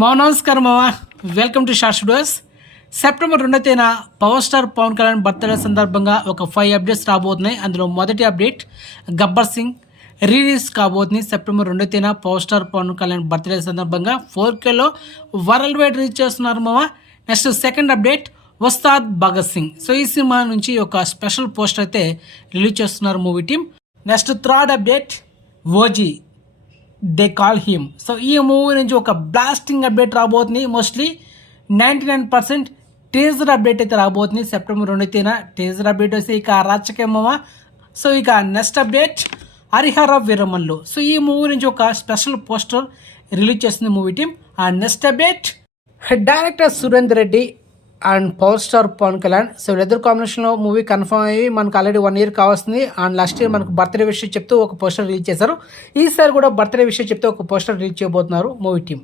నమస్కారం మామ, welcome to short studios. September 2వ తేదీన power star Pawan Kalyan birthday సందర్భంగా ఒక 5 అప్డేట్స్ రాబోతున్నాయి. అందులో మొదటి అప్డేట్ గబ్బర్ సింగ్ రిలీజ్ కాబోతుంది. సెప్టెంబర్ 2వ తేదీన power star Pawan Kalyan birthday సందర్భంగా 4Kలో వరల్డ్ వైడ్ రిలీజ్ చేస్తున్నారు మామ. Next second update Ustaad Bhagat Singh. So ఈ సినిమా నుంచి ఒక స్పెషల్ పోస్టర్ అయితే రిలీజ్ చేస్తున్నారు movie team. Next third update OG they call him. So ఈ మూవీ నుంచి ఒక బ్లాస్టింగ్ అప్డేట్ రాబోతుంది. మోస్ట్లీ 99% టీజర్ అప్డేట్ అయితే రాబోతుంది. సెప్టెంబర్ 2వ తేదీన టీజర్ అప్డేట్ వస్తే ఇక రాచకేమో. సో ఇక next update Harihara Veeramallu. So ఈ మూవీ నుంచి ఒక స్పెషల్ పోస్టర్ రిలీజ్ చేస్తుంది మూవీ టీమ్. ఆ next update director Surender Reddy and power star Pawan Kalyan. So వీళ్ళిద్దరు కాంబినేషన్లో మూవీ కన్ఫర్మ్ అయ్యి మనకు ఆల్రెడీ 1 year కావస్తుంది. అండ్ లాస్ట్ ఇయర్ మనకు బర్త్డే విషయం చెప్తూ ఒక పోస్టర్ రిలీజ్ చేశారు. ఈసారి కూడా బర్త్డే విషయం చెప్తూ ఒక పోస్టర్ రిలీజ్ చేయబోతున్నారు మూవీ టీమ్.